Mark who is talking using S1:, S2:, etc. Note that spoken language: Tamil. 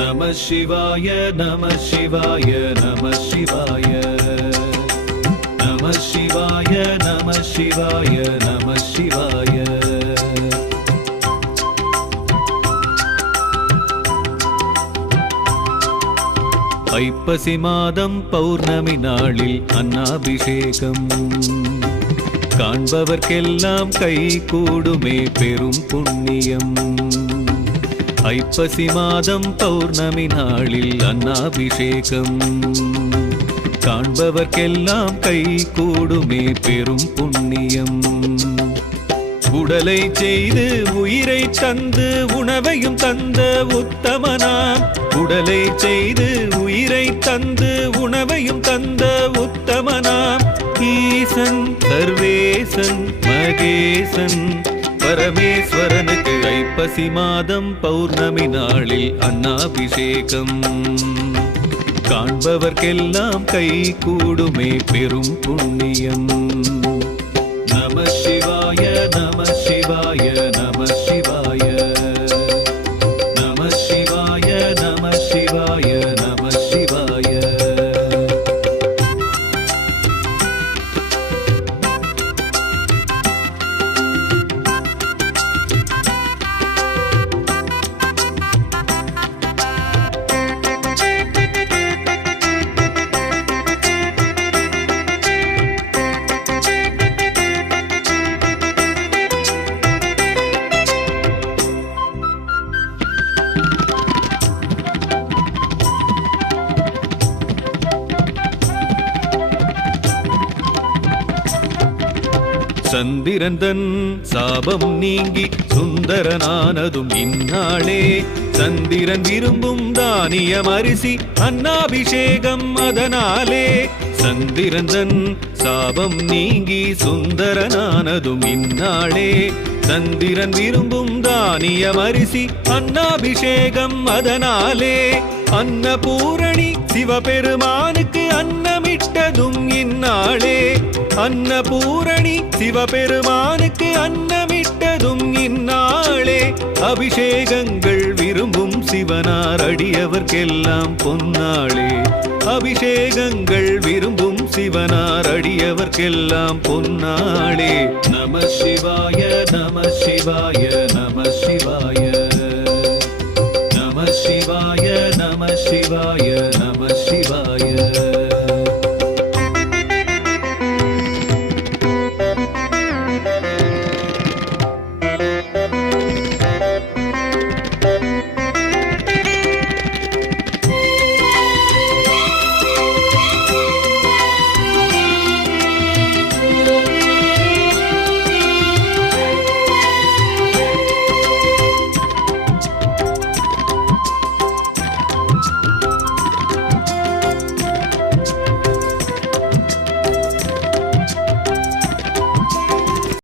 S1: நம சிவாய நம சிவாய நம சிவாய. நம சிவாய நம சிவாய நம சிவாய. ஐப்பசி மாதம் பௌர்ணமி நாளில் அன்னாபிஷேகம். காண்பவர்க்கெல்லாம் கை கூடுமே பெரும் புண்ணியம். ஐப்பசி மாதம் பௌர்ணமி நாளில் அன்னாபிஷேகம். காண்பவர்க்கெல்லாம் கை கூடுமே பெரும் புண்ணியம். உடலை செய்து உயிரை தந்து உணவையும் தந்த உத்தமனாம் உடலை செய்து உயிரை தந்து உணவையும் தந்த உத்தமனாம் ஈசன் சர்வேசன் மகேசன் பரமேஸ்வரனுக்கு ஐப்பசி மாதம் பௌர்ணமி நாளில் அன்னாபிஷேகம். காண்பவர்க்கெல்லாம் கை கூடுமே பெரும் புண்ணியம். நம சந்திரந்தன் சாபம் நீங்கி சுந்தரனானதும் இந்நாளே. சந்திரன் விரும்பும் தானியம் அரிசி அன்னாபிஷேகம் அதனாலே. சந்திரந்தன் சாபம் நீங்கி சுந்தரனானதும் இந்நாளே. சந்திரன் விரும்பும் தானியம் அரிசி அன்னாபிஷேகம் அதனாலே. அன்னபூரணி சிவபெருமானுக்கு அன்னமிட்டதும் இந்நாளே. அன்னபூரணி சிவபெருமானுக்கு அன்னமிட்டதும் இந்நாளே. அபிஷேகங்கள் விரும்பும் சிவனார் அடியவர்க்கெல்லாம் பொன்னாளே. அபிஷேகங்கள் விரும்பும் சிவனார் அடியவர்க்கெல்லாம் பொன்னாளே. நம சிவாய நம சிவாய நம சிவாய. நம சிவாய நம சிவாய.